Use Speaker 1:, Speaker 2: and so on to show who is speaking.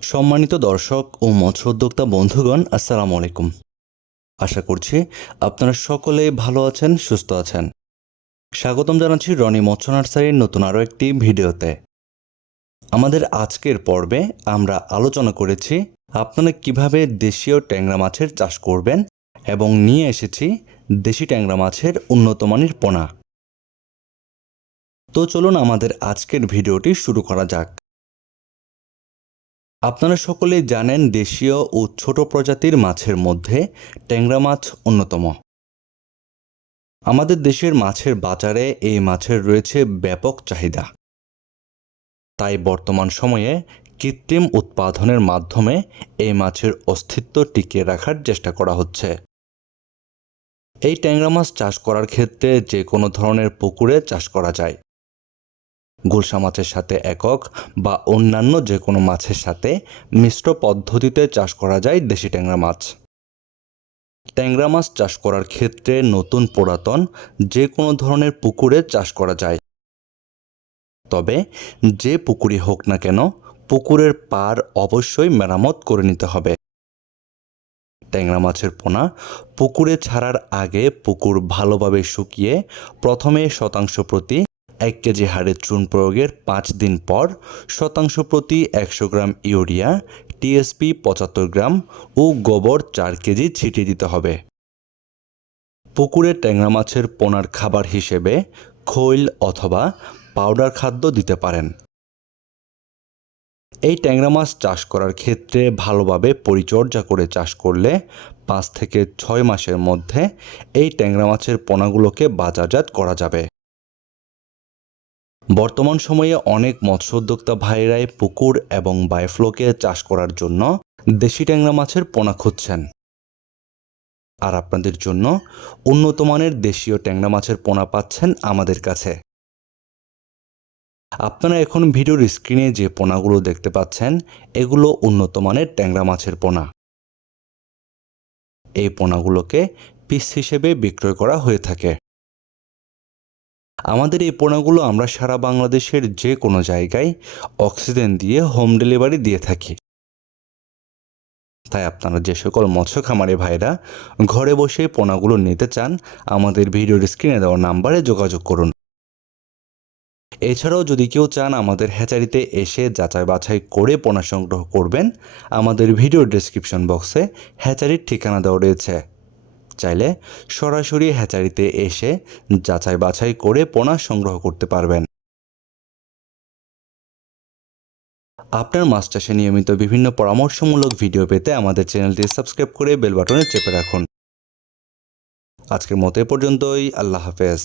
Speaker 1: সম্মানিত দর্শক ও মৎস্য উদ্যোক্তা বন্ধুগণ, আসসালামু আলাইকুম। আশা করছি আপনারা সকলে ভালো আছেন, সুস্থ আছেন। স্বাগতম জানাচ্ছি রনি মৎস্য নার্সারির নতুন আরও একটি ভিডিওতে। আমাদের আজকের পর্বে আমরা আলোচনা করেছি আপনারা কীভাবে দেশীয় ট্যাংরা মাছের চাষ করবেন এবং নিয়ে এসেছি দেশি ট্যাংরা মাছের উন্নত মানের পোনা। তো চলুন আমাদের আজকের ভিডিওটি শুরু করা যাক। আপনারা সকলেই জানেন দেশীয় ও ছোট প্রজাতির মাছের মধ্যে ট্যাংরা মাছ অন্যতম। আমাদের দেশের মাছের বাজারে এই মাছের রয়েছে ব্যাপক চাহিদা। তাই বর্তমান সময়ে কৃত্রিম উৎপাদনের মাধ্যমে এই মাছের অস্তিত্ব টিকিয়ে রাখার চেষ্টা করা হচ্ছে। এই ট্যাংরা মাছ চাষ করার ক্ষেত্রে যে কোনো ধরনের পুকুরে চাষ করা যায়। গুলশা মাছের সাথে একক বা অন্যান্য যে কোনো মাছের সাথে মিশ্র পদ্ধতিতে চাষ করা যায় দেশি ট্যাংরা মাছ। ট্যাংরা মাছ চাষ করার ক্ষেত্রে নতুন পুরাতন যে কোনো ধরনের পুকুরে চাষ করা যায়। তবে যে পুকুরই হোক না কেন, পুকুরের পার অবশ্যই মেরামত করে নিতে হবে। ট্যাংরা মাছের পোনা পুকুরে ছাড়ার আগে পুকুর ভালোভাবে শুকিয়ে প্রথমে শতাংশ প্রতি এক কেজি হারে চুন প্রয়োগের পাঁচ দিন পর শতাংশ প্রতি একশো গ্রাম ইউরিয়া, টিএসপি পঁচাত্তর গ্রাম ও গোবর চার কেজি ছিটিয়ে দিতে হবে। পুকুরে ট্যাংরা মাছের পোনার খাবার হিসেবে খৈল অথবা পাউডার খাদ্য দিতে পারেন। এই ট্যাংরা মাছ চাষ করার ক্ষেত্রে ভালোভাবে পরিচর্যা করে চাষ করলে পাঁচ থেকে ছয় মাসের মধ্যে এই ট্যাংরা মাছের পোনাগুলোকে বাজারজাত করা যাবে। বর্তমান সময়ে অনেক মৎস্য উদ্যোক্তা ভাইরাই পুকুর এবং বায়োফ্লোকে চাষ করার জন্য দেশি ট্যাংরা মাছের পোনা খুঁজছেন। আর আপনাদের জন্য উন্নত মানের দেশীয় ট্যাংরা মাছের পোনা পাচ্ছেন আমাদের কাছে। আপনারা এখন ভিডিওর স্ক্রিনে যে পোনাগুলো দেখতে পাচ্ছেন, এগুলো উন্নত মানের ট্যাংরা মাছের পোনা। এই পোনাগুলোকে পিস হিসেবে বিক্রয় করা হয়ে থাকে। আমাদের এই পোনাগুলো আমরা সারা বাংলাদেশের যে কোনো জায়গায় অক্সিজেন দিয়ে হোম ডেলিভারি দিয়ে থাকি। তাই আপনারা যে সকল মৎস্য খামারে ভাইরা ঘরে বসে পোনাগুলো নিতে চান, আমাদের ভিডিওর স্ক্রিনে দেওয়া নাম্বারে যোগাযোগ করুন। এছাড়াও যদি কেউ চান আমাদের হ্যাচারিতে এসে যাচাই বাছাই করে পোনা সংগ্রহ করবেন, আমাদের ভিডিও ডেসক্রিপশন বক্সে হ্যাচারির ঠিকানা দেওয়া রয়েছে। চাইলে সরাসরি হ্যাচারিতে এসে যাচাই বাছাই করে পোনা সংগ্রহ করতে পারবেন। আপনার মাছ চাষে নিয়মিত বিভিন্ন পরামর্শমূলক ভিডিও পেতে আমাদের চ্যানেলটি সাবস্ক্রাইব করে বেল বাটনে চেপে রাখুন। আজকের মতো এ পর্যন্তই। আল্লাহ হাফেজ।